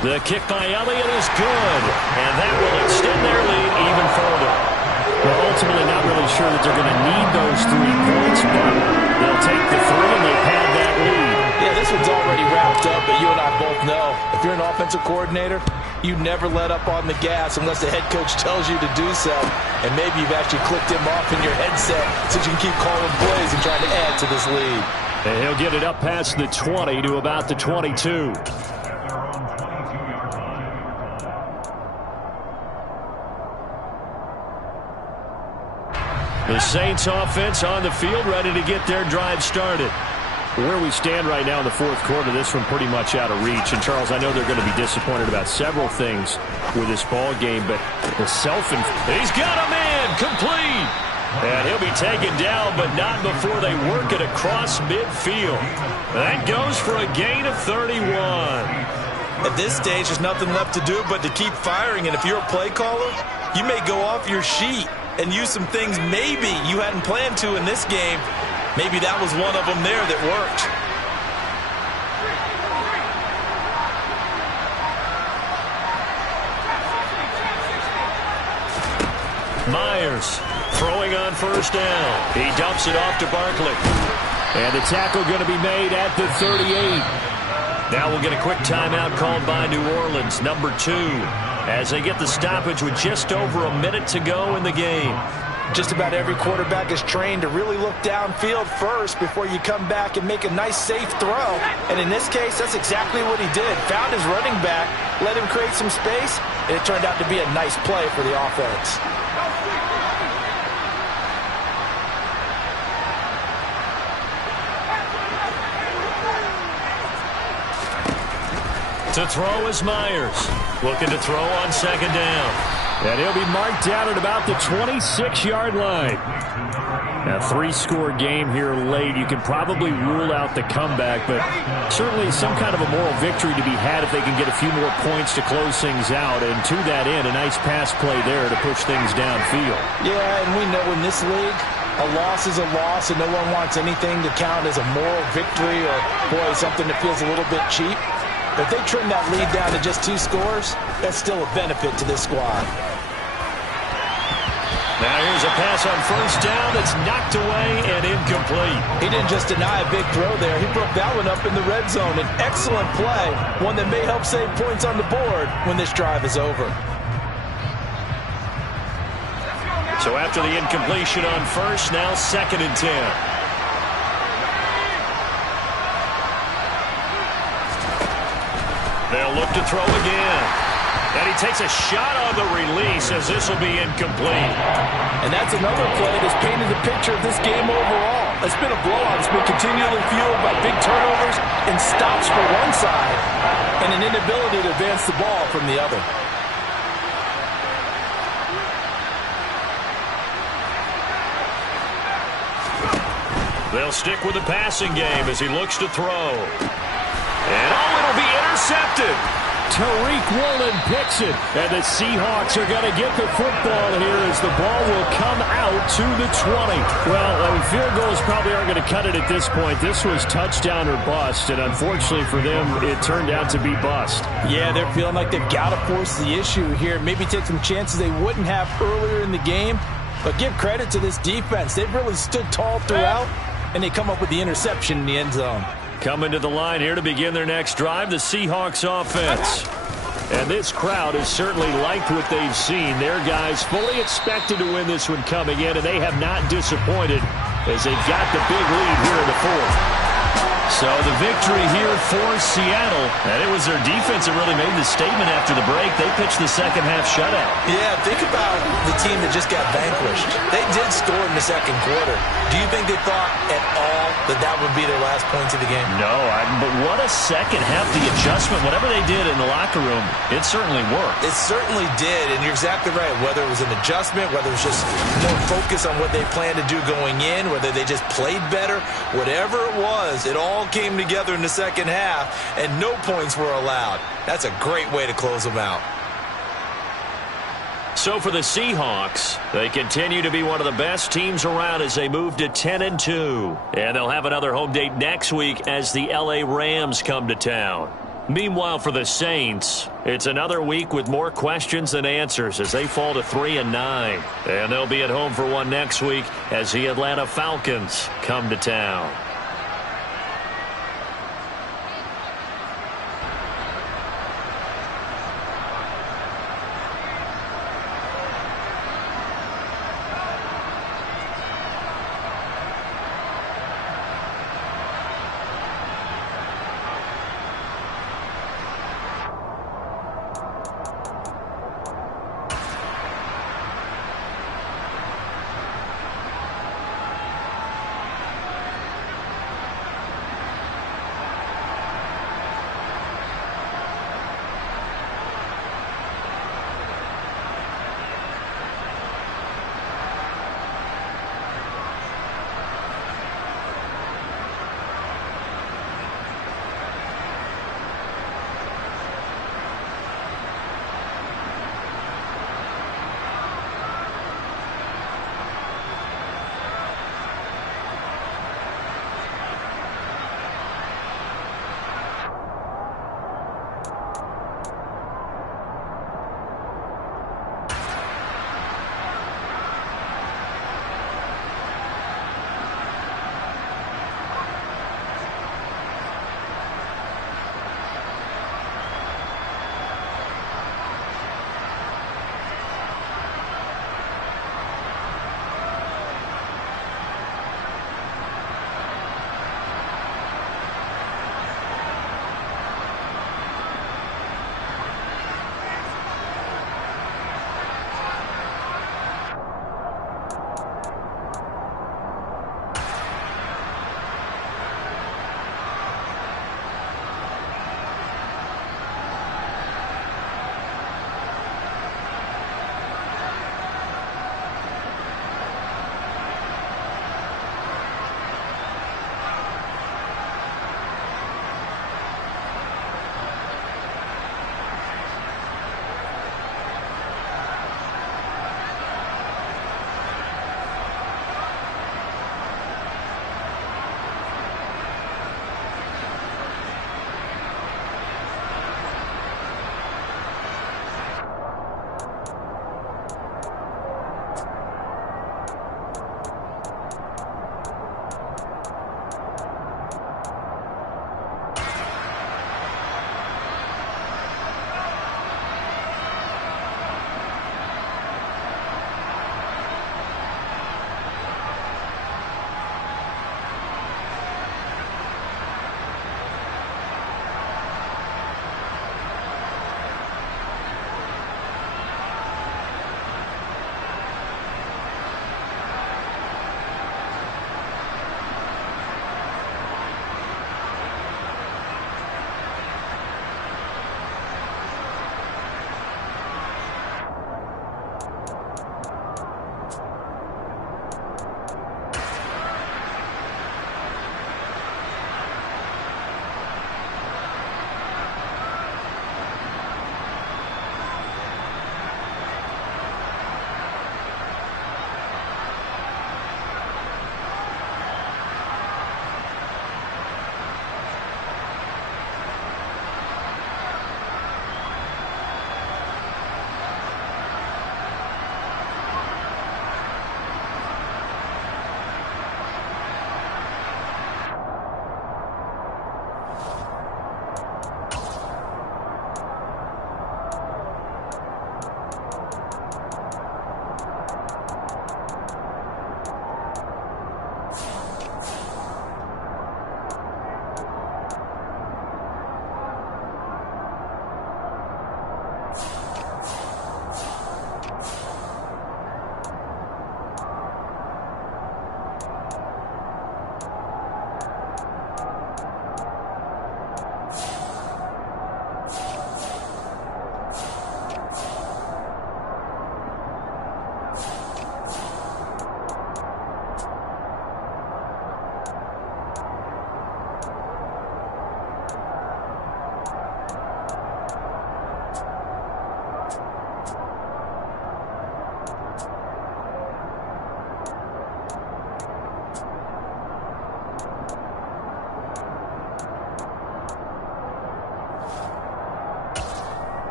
The kick by Elliott is good, and that will extend their lead even further. They're ultimately not really sure that they're going to need those 3 points, but they'll take the 3 and they pad that lead. Yeah, this one's already wrapped up, but you and I both know if you're an offensive coordinator, you never let up on the gas unless the head coach tells you to do so, and maybe you've actually clicked him off in your headset so you can keep calling plays and trying to add to this lead. And he'll get it up past the 20 to about the 22. The Saints offense on the field ready to get their drive started. Where we stand right now in the fourth quarter, this one pretty much out of reach. And, Charles, I know they're going to be disappointed about several things with this ball game, but the he's got a man complete. And he'll be taken down, but not before they work it across midfield. That goes for a gain of 31. At this stage, there's nothing left to do but to keep firing. And if you're a play caller, You may go off your sheet and use some things maybe you hadn't planned to in this game. Maybe that was one of them there that worked. Myers throwing on first down. He dumps it off to Barkley. And the tackle going to be made at the 38. Now we'll get a quick timeout called by New Orleans, number 2, as they get the stoppage with just over a minute to go in the game. Just about every quarterback is trained to really look downfield first before you come back and make a nice, safe throw. And in this case, that's exactly what he did. Found his running back, let him create some space, and it turned out to be a nice play for the offense. To throw is Myers. Looking to throw on second down. And he'll be marked down at about the 26-yard line. A 3-score game here late. You can probably rule out the comeback, but certainly some kind of a moral victory to be had if they can get a few more points to close things out. And to that end, a nice pass play there to push things downfield. Yeah, and we know in this league, a loss is a loss, and no one wants anything to count as a moral victory or, boy, something that feels a little bit cheap. If they trim that lead down to just 2 scores, that's still a benefit to this squad. Now here's a pass on first down that's knocked away and incomplete. He didn't just deny a big throw there. He broke that one up in the red zone. An excellent play, one that may help save points on the board when this drive is over. So after the incompletion on first, now 2nd and 10. They'll look to throw again. And he takes a shot on the release as this will be incomplete. And that's another play that's painted the picture of this game overall. It's been a blowout. It's been continually fueled by big turnovers and stops for one side and an inability to advance the ball from the other. They'll stick with the passing game as he looks to throw. And it'll be intercepted. Tariq Woolen picks it. And the Seahawks are going to get the football here as the ball will come out to the 20. Well, field goals probably aren't going to cut it at this point. This was touchdown or bust, and unfortunately for them, it turned out to be bust. Yeah, they're feeling like they've got to force the issue here. Maybe take some chances they wouldn't have earlier in the game. But give credit to this defense. They've really stood tall throughout, and they come up with the interception in the end zone. Coming to the line here to begin their next drive, the Seahawks offense. And this crowd has certainly liked what they've seen. Their guys fully expected to win this one coming in, and they have not disappointed as they've got the big lead here in the 4th. So the victory here for Seattle, and it was their defense that really made the statement after the break. They pitched the second half shutout. Yeah, think about the team that just got vanquished. They did score in the second quarter. Do you think they thought at all that would be their last points of the game? No, but what a second half. The adjustment, whatever they did in the locker room, it certainly worked. It certainly did, and you're exactly right. Whether it was an adjustment, whether it was just more focus on what they planned to do going in, whether they just played better, whatever it was, it all came together in the second half, and no points were allowed. That's a great way to close them out. So for the Seahawks, they continue to be one of the best teams around as they move to 10-2. And they'll have another home date next week as the LA Rams come to town. Meanwhile, for the Saints, it's another week with more questions than answers as they fall to 3-9. And they'll be at home for one next week as the Atlanta Falcons come to town.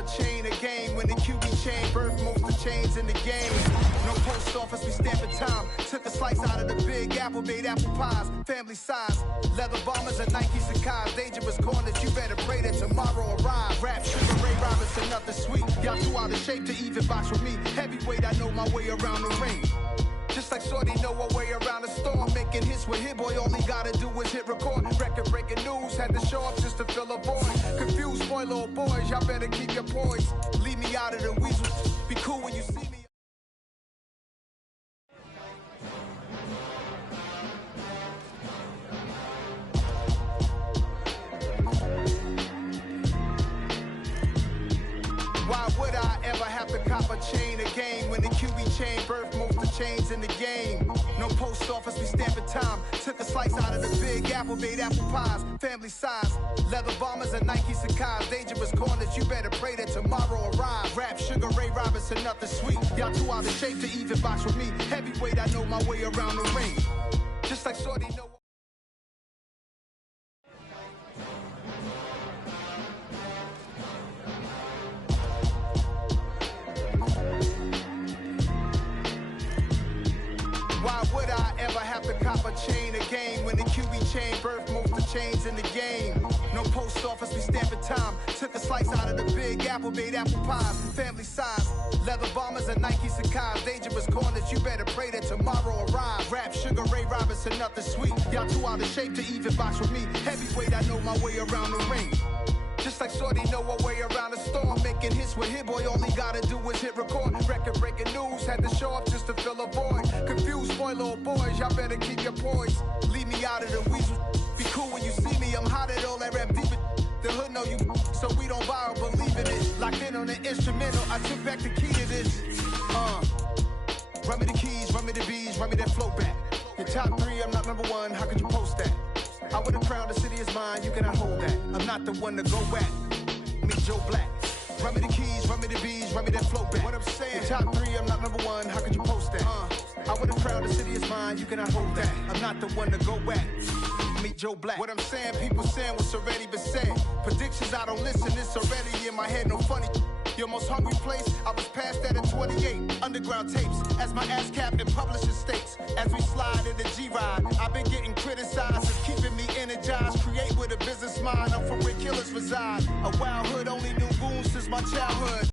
a chain of game when the QB chain birth most of chains in the game. No post office, we stamping time. Took a slice out of the big apple, made apple pies, family size. Leather bombers and Nike Sacai's, dangerous corners, you better pray that tomorrow arrive. Rap, Sugar Ray Robinson, nothing sweet. Y'all too out of shape to even box with me. Heavyweight, I know my way around the ring. Just like Shorty know her way around the storm. Making hits with Hit Boy, all he gotta do is hit record. Record breaking news, had to show up just to fill a void. Confused boy, little boys, y'all better keep your poise. Leave me out of the weasel, be cool when you see me. Why would I ever have to cop a chain of game when the QB chain birth most of chains in the game? No post office, we stamping time. Took a slice out of the big apple, made apple pies, family size. Leather bombers and Nike Sacai's, dangerous corners, you better pray that tomorrow arrive. Rap, Sugar Ray Robinson, nothing sweet. Y'all too out of shape to even box with me. Heavyweight, I know my way around the ring. Just like Shorty know. Why would I ever have to cop a chain of game when the QB chain birth most of chains in the game? No post office, we stamping time. Took a slice out of the big apple, made apple pies, family size. Leather bombers and Nike Sacai's, dangerous corners, you better pray that tomorrow arrive. Rap, Sugar Ray Robinson, nothing sweet. Y'all too out of shape to even box with me. Heavyweight, I know my way around the ring. Just like Shorty know her way around the storm. Making hits with Hit Boy, all he gotta do is hit record. Record breaking news, had to show up just to fill a void. Confused boy, little boys, y'all better keep your poise. Leave me out of the weasel, be cool when you see me. I'm hot at all that rap deep. The hood know you, so we don't borrow, believe in it. Locked in on the instrumental, I took back the key to this. Run me the keys, run me the bees, run me that flow back. Your top 3, I'm not number 1, how could you post that? I would have crowned the city is mine, you cannot hold that. I'm not the one to go back. Meet Joe Black. Run me the keys, run me the bees, run me that flow back. What I'm saying, your top 3, I'm not number 1, how could you post that? I would have crowned the city is mine, you cannot hold that. I'm not the one to go back. Meet Joe Black. What I'm saying, people saying what's already been said. Predictions, I don't listen, it's already in my head, no funny. Your most hungry place, I was past that at 28. Underground tapes, as my ass cap in publishing states. As we slide in the G-Ride, I've been getting criticized. It's keeping me energized. Create with a business mind, I'm from where killers reside. A wild hood, only knew goons since my childhood.